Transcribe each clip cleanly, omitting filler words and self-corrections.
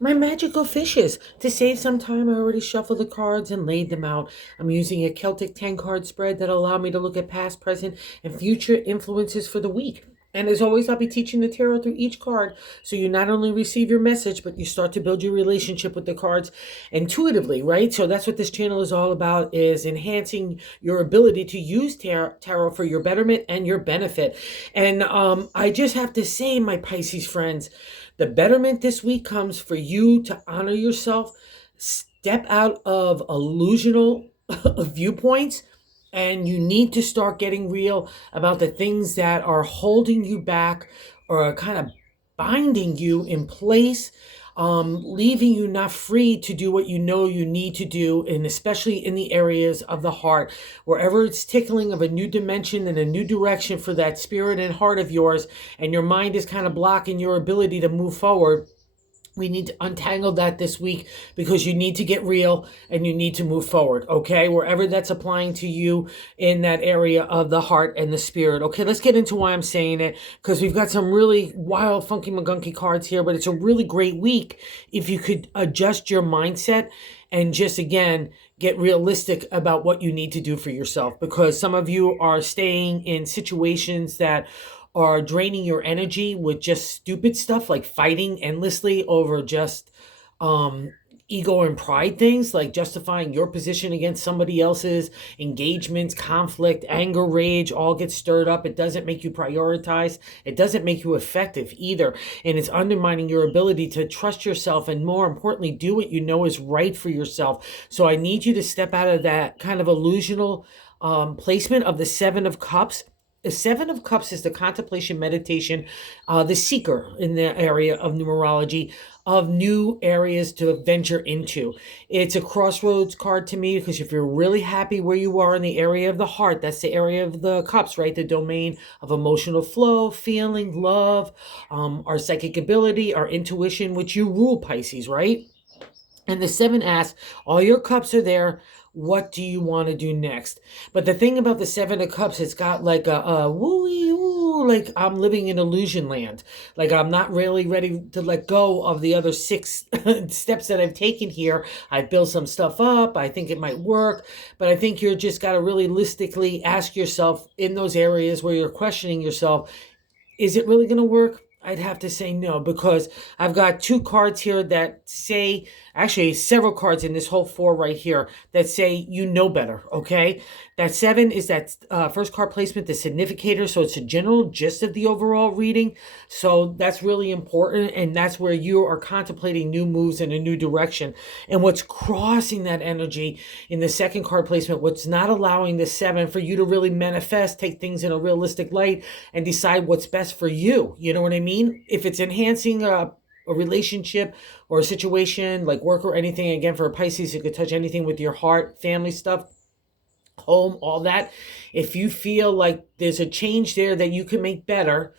My magical fishes. To save some time, I already shuffled the cards and laid them out. I'm using a Celtic 10 card spread that allow me to look at past, present, and future influences for the week. And as always, I'll be teaching the tarot through each card. So you not only receive your message, but you start to build your relationship with the cards intuitively, right? So that's what this channel is all about, is enhancing your ability to use tarot for your betterment and your benefit. And I just have to say, my Pisces friends, the betterment this week comes for you to honor yourself, step out of illusional viewpoints, and you need to start getting real about the things that are holding you back or are kind of binding you in place, leaving you not free to do what you know you need to do, and especially in the areas of the heart, wherever it's tickling of a new dimension and a new direction for that spirit and heart of yours, and your mind is kind of blocking your ability to move forward. We need to untangle that this week, because you need to get real and you need to move forward, okay? Wherever that's applying to you in that area of the heart and the spirit. Okay, let's get into why I'm saying it, because we've got some really wild, funky, magunky cards here, but it's a really great week if you could adjust your mindset and just, again, get realistic about what you need to do for yourself, because some of you are staying in situations that are draining your energy with just stupid stuff like fighting endlessly over just um ego and pride things, like justifying your position against somebody else's. Engagements, conflict, anger, rage all get stirred up. It doesn't make you prioritize. It doesn't make you effective either. And it's undermining your ability to trust yourself and, more importantly, do what you know is right for yourself. So I need you to step out of that kind of illusional placement of the Seven of Cups. The Seven of Cups is the contemplation, meditation, the seeker in the area of numerology, of new areas to venture into. It's a crossroads card to me, because if you're really happy where you are in the area of the heart, that's the area of the cups, right? The domain of emotional flow, feeling, love, our psychic ability, our intuition, which you rule, Pisces, right? And the seven asks, all your cups are there. What do you want to do next? But the thing about the Seven of Cups, it's got like a wooey woo, like I'm living in illusion land. Like I'm not really ready to let go of the other six steps that I've taken here. I've built some stuff up. I think it might work. But I think you're just got to realistically ask yourself in those areas where you're questioning yourself, is it really going to work? I'd have to say no, because I've got two cards here that say, actually several cards in this whole four right here, that say you know better, okay? That seven is that first card placement, the significator, so it's a general gist of the overall reading. So that's really important, and that's where you are contemplating new moves in a new direction. And what's crossing that energy in the second card placement, what's not allowing the seven for you to really manifest, take things in a realistic light, and decide what's best for you. You know what I mean? If it's enhancing a relationship or a situation like work or anything, again, for a Pisces, it could touch anything with your heart, family stuff, home, all that. If you feel like there's a change there that you can make better,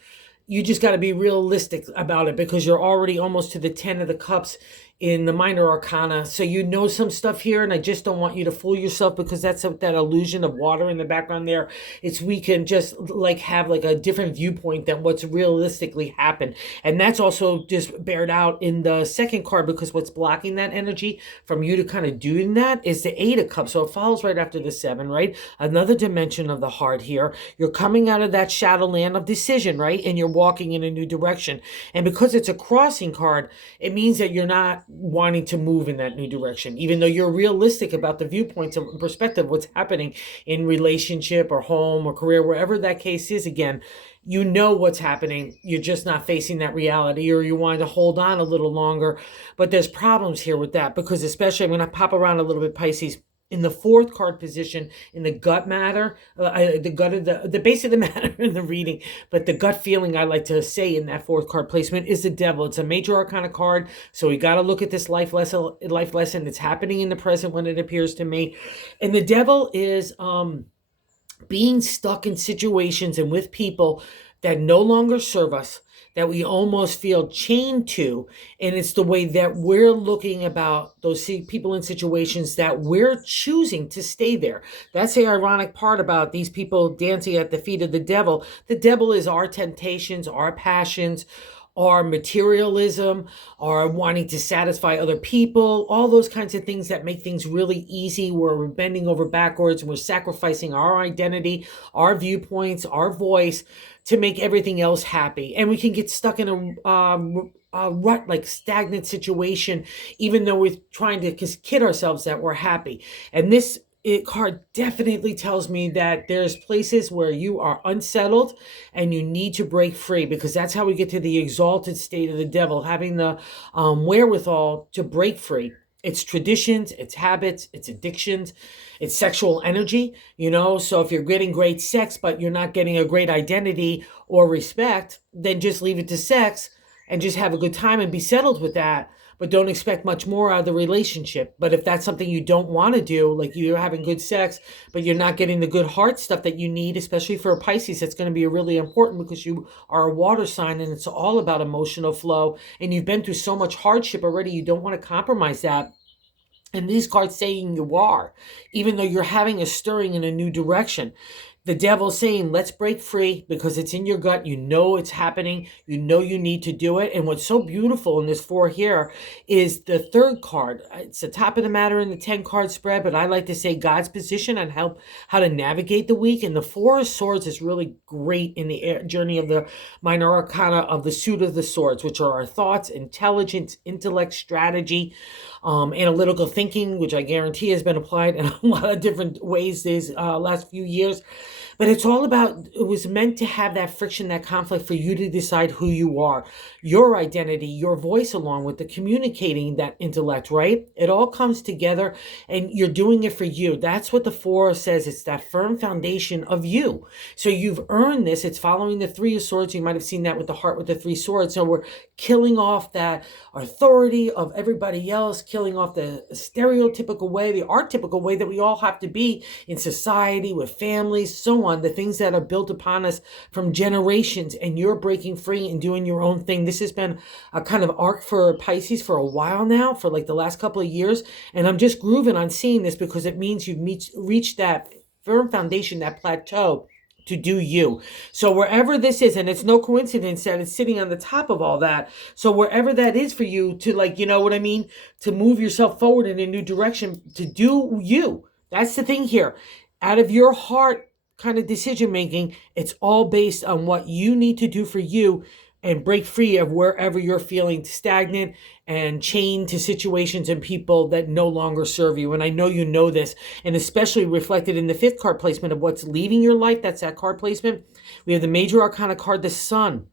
you just got to be realistic about it, because you're already almost to the 10 of the cups in the minor arcana. So you know some stuff here, and I just don't want you to fool yourself, because that's that illusion of water in the background there. It's, we can just like have like a different viewpoint than what's realistically happened. And that's also just bared out in the second card, because what's blocking that energy from you to kind of doing that is the Eight of Cups. So it follows right after the seven, right? Another dimension of the heart here. You're coming out of that shadowland of decision, right? And you're walking in a new direction. And because it's a crossing card, it means that you're not wanting to move in that new direction, even though you're realistic about the viewpoints and perspective of what's happening in relationship or home or career, wherever that case is. Again, you know what's happening. You're just not facing that reality, or you want to hold on a little longer. But there's problems here with that, because especially, I'm going to pop around a little bit, Pisces. In the fourth card position, in the gut matter, the gut of the base of the matter in the reading, but the gut feeling, I like to say, in that fourth card placement is the Devil. It's a major arcana card, so we got to look at this life lesson. Life lesson that's happening in the present when it appears to me, and the Devil is being stuck in situations and with people that no longer serve us, that we almost feel chained to. And it's the way that we're looking about those people in situations that we're choosing to stay there. That's the ironic part about these people dancing at the feet of the devil. The devil is our temptations, our passions, or materialism, or wanting to satisfy other people, all those kinds of things that make things really easy, where we're bending over backwards and we're sacrificing our identity, our viewpoints, our voice to make everything else happy. And we can get stuck in a rut, like stagnant situation, even though we're trying to kid ourselves that we're happy. And this card definitely tells me that there's places where you are unsettled and you need to break free, because that's how we get to the exalted state of the devil, having the wherewithal to break free. It's traditions, it's habits, it's addictions, it's sexual energy, So if you're getting great sex, but you're not getting a great identity or respect, then just leave it to sex and just have a good time and be settled with that. But don't expect much more out of the relationship. But if that's something you don't want to do, like you're having good sex, but you're not getting the good heart stuff that you need, especially for a Pisces, that's going to be really important because you are a water sign and it's all about emotional flow. And you've been through so much hardship already, you don't want to compromise that. And these cards saying you are, even though you're having a stirring in a new direction. The devil's saying, let's break free, because it's in your gut. You know it's happening. You know you need to do it. And what's so beautiful in this 4 here is the 3rd card. It's the top of the matter in the 10-card spread, but I like to say God's position and how to navigate the week. And the 4 of Swords is really great in the journey of the minor arcana of the suit of the swords, which are our thoughts, intelligence, intellect, strategy, analytical thinking, which I guarantee has been applied in a lot of different ways these last few years. But it's all about, it was meant to have that friction, that conflict for you to decide who you are, your identity, your voice, along with the communicating that intellect, right? It all comes together and you're doing it for you. That's what the 4 says. It's that firm foundation of you. So you've earned this. It's following the 3 of Swords. You might have seen that with the heart with the 3 swords. So we're killing off that authority of everybody else, killing off the stereotypical way, the archetypical way that we all have to be in society, with families, so on, the things that are built upon us from generations, and you're breaking free and doing your own thing. This has been a kind of arc for Pisces for a while now, for like the last couple of years, and I'm just grooving on seeing this because it means you've reached that firm foundation, that plateau, to do you. So wherever this is, and it's no coincidence that it's sitting on the top of all that. So wherever that is for you to, like, you know what I mean? To move yourself forward in a new direction, to do you. That's the thing here. Out of your heart kind of decision making, it's all based on what you need to do for you, and break free of wherever you're feeling stagnant and chained to situations and people that no longer serve you. And I know you know this, and especially reflected in the 5th card placement of what's leaving your life. That's that card placement. We have the major arcana card, the Sun.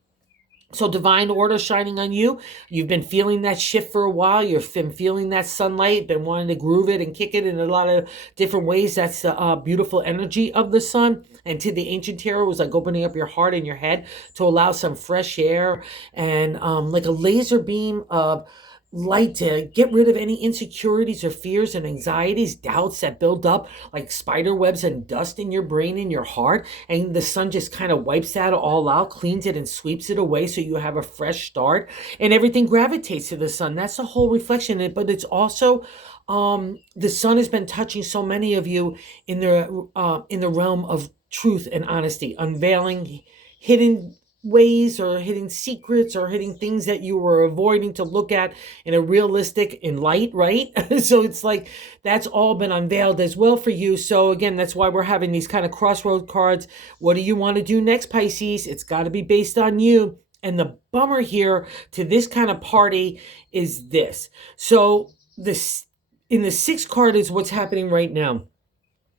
So divine order shining on you. You've been feeling that shift for a while. You've been feeling that sunlight, been wanting to groove it and kick it in a lot of different ways. That's the beautiful energy of the sun. And to the ancient tarot, it was like opening up your heart and your head to allow some fresh air and like a laser beam of light to get rid of any insecurities or fears and anxieties, doubts that build up like spider webs and dust in your brain and your heart. And the sun just kind of wipes that all out, cleans it and sweeps it away, so you have a fresh start and everything gravitates to the sun. That's the whole reflection. But it's also the sun has been touching so many of you in the realm of truth and honesty, unveiling hidden ways or hidden secrets or hidden things that you were avoiding to look at in a realistic in light, right? So it's like that's all been unveiled as well for you. So again, that's why we're having these kind of crossroad cards. What do you want to do next, Pisces? It's got to be based on you. And the bummer here to this kind of party is this. So this in the 6th card is what's happening right now.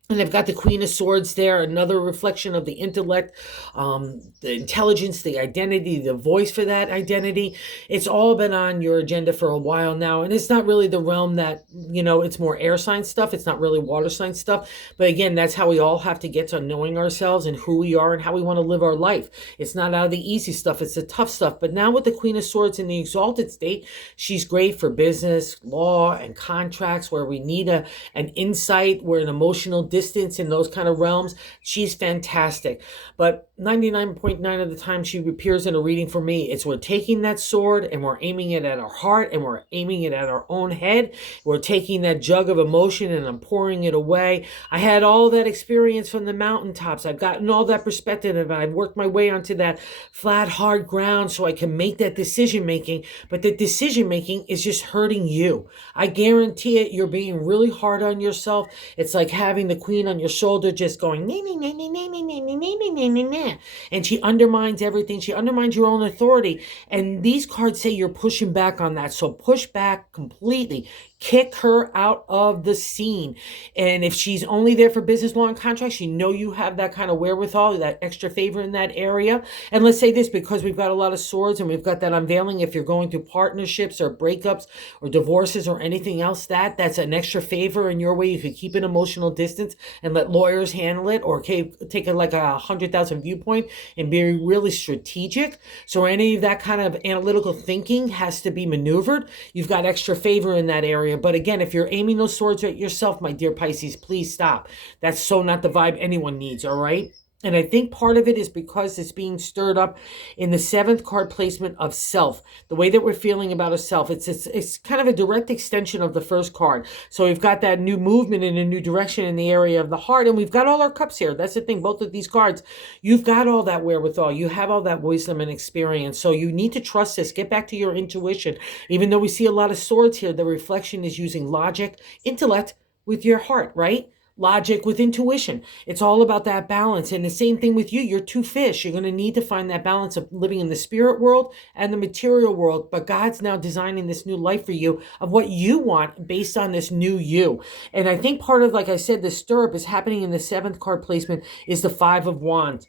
And I've got the Queen of Swords there, another reflection of the intellect, the intelligence, the identity, the voice for that identity. It's all been on your agenda for a while now. And it's not really the realm that, it's more air sign stuff. It's not really water sign stuff. But again, that's how we all have to get to knowing ourselves and who we are and how we want to live our life. It's not out of the easy stuff. It's the tough stuff. But now with the Queen of Swords in the exalted state, she's great for business, law, and contracts, where we need an insight, where an emotional distance in those kind of realms. She's fantastic. But 99.9 of the time she appears in a reading for me, it's we're taking that sword and we're aiming it at our heart and we're aiming it at our own head. We're taking that jug of emotion and I'm pouring it away. I had all that experience from the mountaintops. I've gotten all that perspective and I've worked my way onto that flat, hard ground so I can make that decision making. But the decision making is just hurting you. I guarantee it, you're being really hard on yourself. It's like having the queen on your shoulder just going, nee, nee, nee, nee, nee, nee, nee, nee, nee, nee, nee, nee. And she undermines everything. She undermines your own authority. And these cards say you're pushing back on that. So push back completely. Kick her out of the scene. And if she's only there for business, law, and contracts, you know you have that kind of wherewithal, that extra favor in that area. And let's say this, because we've got a lot of swords and we've got that unveiling, if you're going through partnerships or breakups or divorces or anything else, that's an extra favor in your way. You could keep an emotional distance and let lawyers handle it, or take it like a 100,000 viewpoint and be really strategic. So any of that kind of analytical thinking has to be maneuvered. You've got extra favor in that area. But again, if you're aiming those swords at yourself, my dear Pisces, please stop. That's so not the vibe anyone needs, all right? And I think part of it is because it's being stirred up in the 7th card placement of self. The way that we're feeling about ourselves, it's kind of a direct extension of the 1st card. So we've got that new movement in a new direction in the area of the heart, and we've got all our cups here. That's the thing, both of these cards, you've got all that wherewithal. You have all that wisdom and experience. So you need to trust this. Get back to your intuition. Even though we see a lot of swords here, the reflection is using logic, intellect with your heart, right? Logic with intuition. It's all about that balance. And the same thing with you. You're 2 fish. You're going to need to find that balance of living in the spirit world and the material world. But God's now designing this new life for you of what you want based on this new you. And I think part of, like I said, the stirrup is happening in the 7th card placement is the 5 of Wands.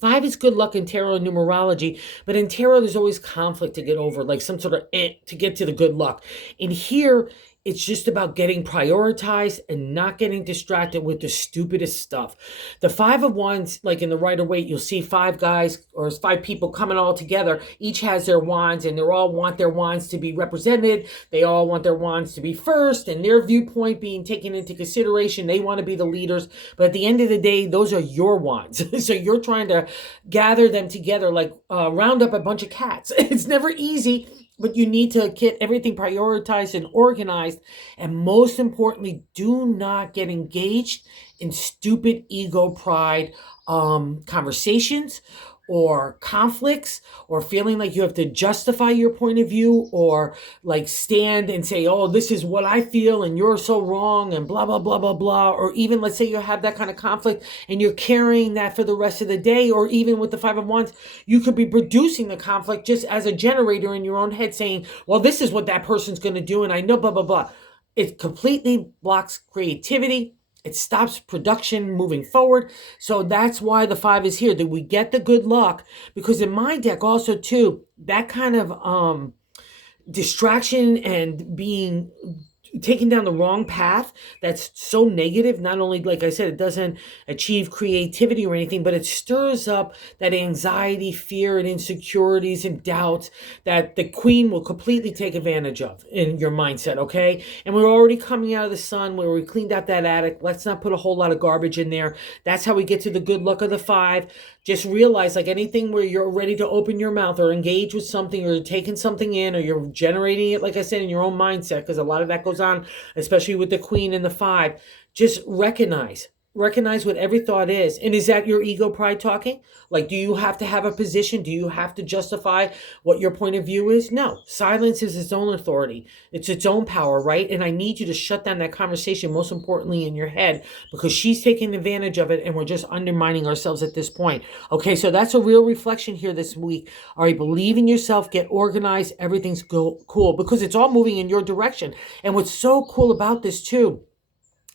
5 is good luck in tarot and numerology, but in tarot, there's always conflict to get over, like some sort of to get to the good luck. In here, it's just about getting prioritized and not getting distracted with the stupidest stuff. The 5 of Wands, like in the Rider-Waite, you'll see 5 guys or 5 people coming all together. Each has their wands and they all want their wands to be represented. They all want their wands to be first and their viewpoint being taken into consideration. They want to be the leaders. But at the end of the day, those are your wands. So you're trying to gather them together, like round up a bunch of cats. It's never easy. But you need to get everything prioritized and organized. And most importantly, do not get engaged in stupid ego pride conversations or conflicts, or feeling like you have to justify your point of view, or like stand and say, oh, this is what I feel and you're so wrong and blah, blah, blah, blah, blah. Or even let's say you have that kind of conflict and you're carrying that for the rest of the day, or even with the 5 of Wands, you could be producing the conflict just as a generator in your own head saying, well, this is what that person's going to do and I know blah, blah, blah. It completely blocks creativity. It stops production moving forward. So that's why the 5 is here. That we get the good luck. Because in my deck also too, that kind of distraction and being taken down the wrong path, that's so negative. Not only, like I said, it doesn't achieve creativity or anything, but it stirs up that anxiety, fear, and insecurities and doubts that the queen will completely take advantage of in your mindset, okay? And we're already coming out of the sun where we cleaned out that attic. Let's not put a whole lot of garbage in there. That's how we get to the good luck of the 5. Just realize, like anything where you're ready to open your mouth or engage with something, or you're taking something in, or you're generating it, like I said, in your own mindset, because a lot of that goes on, especially with the queen and the 5. Just recognize what every thought is. And is that your ego pride talking? Like, do you have to have a position? Do you have to justify what your point of view is? No. Silence is its own authority. It's its own power, right? And I need you to shut down that conversation, most importantly in your head, because she's taking advantage of it and we're just undermining ourselves at this point. Okay, so that's a real reflection here this week. All right, believe in yourself, get organized, everything's cool, because it's all moving in your direction. And what's so cool about this too,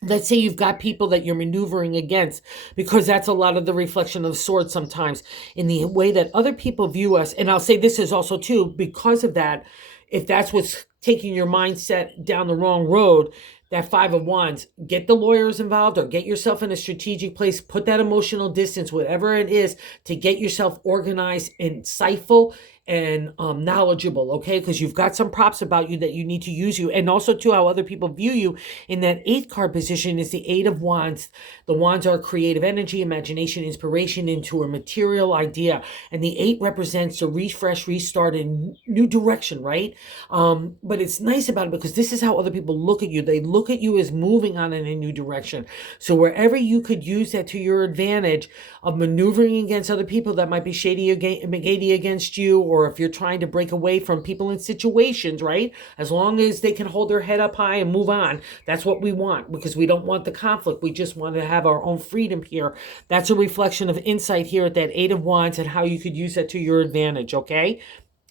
let's say you've got people that you're maneuvering against, because that's a lot of the reflection of swords sometimes in the way that other people view us. And I'll say this is also too, because of that, if that's what's taking your mindset down the wrong road, that 5 of Wands, get the lawyers involved or get yourself in a strategic place, put that emotional distance, whatever it is, to get yourself organized, insightful, and knowledgeable, okay? Because you've got some props about you that you need to use you. And also, too, how other people view you. In that eighth card position is the Eight of Wands. The wands are creative energy, imagination, inspiration into a material idea. And the eight represents a refresh, restart, and new direction, right? But it's nice about it because this is how other people look at you. They look at you as moving on in a new direction. So wherever you could use that to your advantage of maneuvering against other people that might be shady against you, or if you're trying to break away from people in situations, right? As long as they can hold their head up high and move on, that's what we want, because we don't want the conflict. We just want to have our own freedom here. That's a reflection of insight here at that Eight of Wands and how you could use that to your advantage, okay?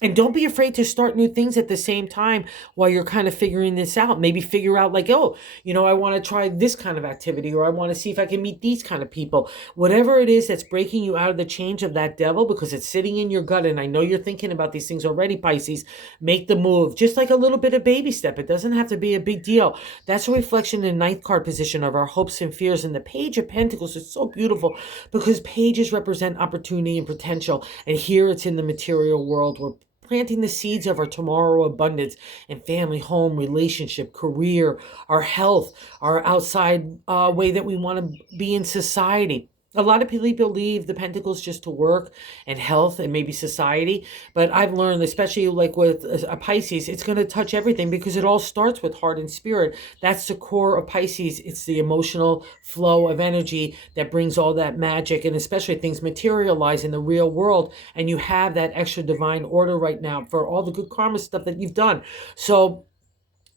And don't be afraid to start new things at the same time while you're kind of figuring this out. Maybe figure out like, oh, I want to try this kind of activity, or I want to see if I can meet these kind of people. Whatever it is that's breaking you out of the change of that devil, because it's sitting in your gut. And I know you're thinking about these things already, Pisces. Make the move. Just like a little bit of baby step. It doesn't have to be a big deal. That's a reflection in the ninth card position of our hopes and fears. And the Page of Pentacles is so beautiful because pages represent opportunity and potential. And here it's in the material world where planting the seeds of our tomorrow abundance in family, home, relationship, career, our health, our outside way that we want to be in society. A lot of people believe the pentacles just to work and health and maybe society. But I've learned, especially like with a Pisces, it's going to touch everything because it all starts with heart and spirit. That's the core of Pisces. It's the emotional flow of energy that brings all that magic, and especially things materialize in the real world. And you have that extra divine order right now for all the good karma stuff that you've done. So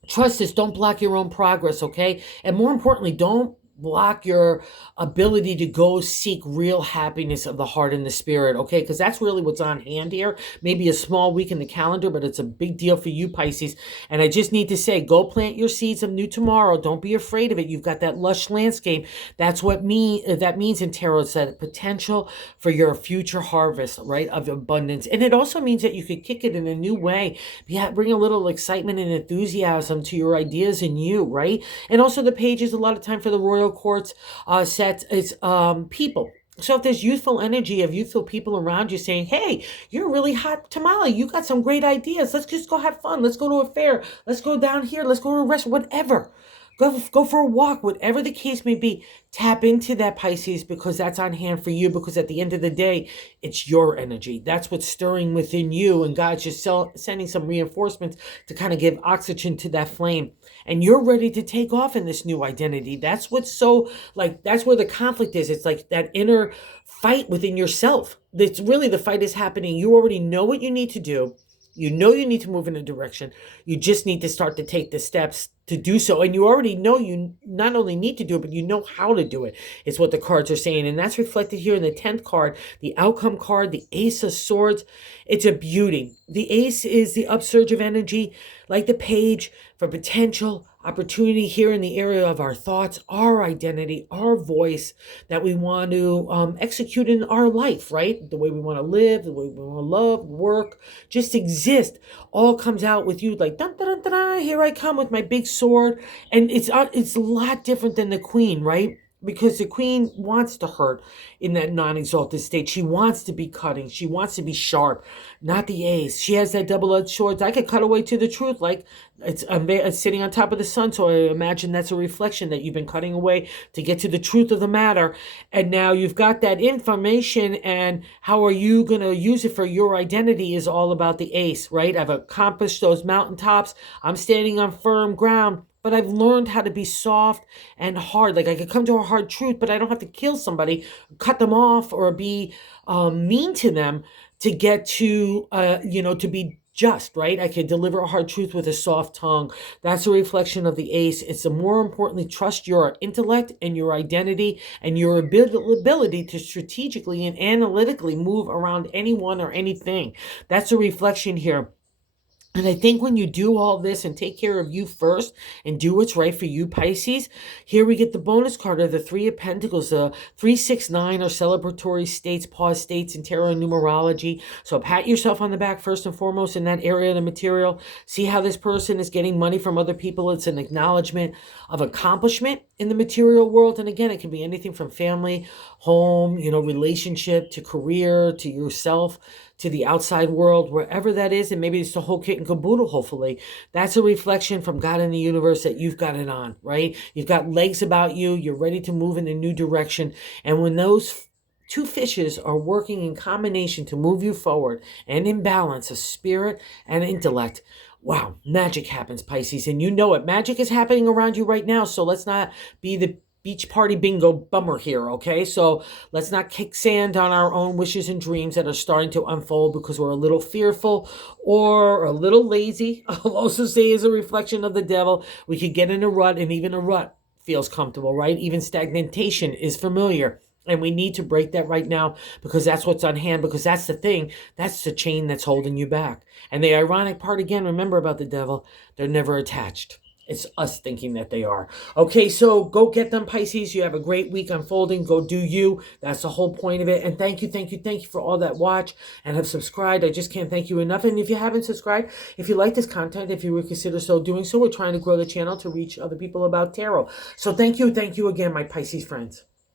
trust this. Don't block your own progress, okay? And more importantly, don't block your ability to go seek real happiness of the heart and the spirit, okay? Because that's really what's on hand here. Maybe a small week in the calendar, but it's a big deal for you, Pisces. And I just need to say, go plant your seeds of new tomorrow. Don't be afraid of it. You've got that lush landscape. That's what that means in tarot. It's that potential for your future harvest, right, of abundance. And it also means that you could kick it in a new way. Bring a little excitement and enthusiasm to your ideas and you, right? And also the page is a lot of time for the royal quartz set is people. So if there's youthful energy of youthful people around you saying, hey, you're a really hot tamale, you got some great ideas, let's just go have fun, let's go to a fair, let's go down here, let's go to a restaurant, whatever. Go for a walk, whatever the case may be. Tap into that, Pisces, because that's on hand for you, because at the end of the day, it's your energy. That's what's stirring within you, and God's just sending some reinforcements to kind of give oxygen to that flame. And you're ready to take off in this new identity. That's what's so, like, that's where the conflict is. It's like that inner fight within yourself. It's really, the fight is happening. You already know what you need to do. You know you need to move in a direction. You just need to start to take the steps to do so. And you already know you not only need to do it, but you know how to do it. It's what the cards are saying. And that's reflected here in the 10th card, the outcome card, the Ace of Swords. It's a beauty. The Ace is the upsurge of energy, like the Page, for potential, opportunity here in the area of our thoughts, our identity, our voice that we want to execute in our life, right? The way we want to live, the way we want to love, work, just exist, all comes out with you like, dun, dun, dun, dun, here I come with my big sword. And it's a lot different than the Queen, right? Because the Queen wants to hurt in that non-exalted state. She wants to be cutting. She wants to be sharp, not the Ace. She has that double-edged sword. I could cut away to the truth, like it's sitting on top of the sun. So I imagine that's a reflection that you've been cutting away to get to the truth of the matter. And now you've got that information, and how are you going to use it for your identity is all about the Ace, right? I've accomplished those mountaintops. I'm standing on firm ground. But I've learned how to be soft and hard. Like I could come to a hard truth, but I don't have to kill somebody, cut them off, or be mean to them to get to, to be just, right? I could deliver a hard truth with a soft tongue. That's a reflection of the Ace. It's a more importantly, trust your intellect and your identity and your ability to strategically and analytically move around anyone or anything. That's a reflection here. And I think when you do all this and take care of you first and do what's right for you, Pisces, here we get the bonus card of the Three of Pentacles. 3, 6, 9 are celebratory states, pause states in tarot and numerology. So pat yourself on the back first and foremost in that area of the material. See how this person is getting money from other people. It's an acknowledgement of accomplishment in the material world. And again, it can be anything from family, home, relationship, to career, to yourself, to the outside world, wherever that is, and maybe it's the whole kit and caboodle, hopefully, that's a reflection from God in the universe that you've got it on, right? You've got legs about you. You're ready to move in a new direction. And when those two fishes are working in combination to move you forward and in balance of spirit and intellect, wow, magic happens, Pisces. And you know it. Magic is happening around you right now. So let's not be the beach party bingo bummer here, okay? So let's not kick sand on our own wishes and dreams that are starting to unfold because we're a little fearful or a little lazy. I'll also say is a reflection of the devil. We could get in a rut, and even a rut feels comfortable, right? Even stagnation is familiar. And we need to break that right now because that's what's on hand, because that's the thing. That's the chain that's holding you back. And the ironic part, again, remember about the devil, they're never attached. It's us thinking that they are. Okay, so go get them, Pisces. You have a great week unfolding. Go do you. That's the whole point of it. And thank you for all that watch and have subscribed. I just can't thank you enough. And if you haven't subscribed, if you like this content, if you would consider so doing so, we're trying to grow the channel to reach other people about tarot. So thank you again, my Pisces friends.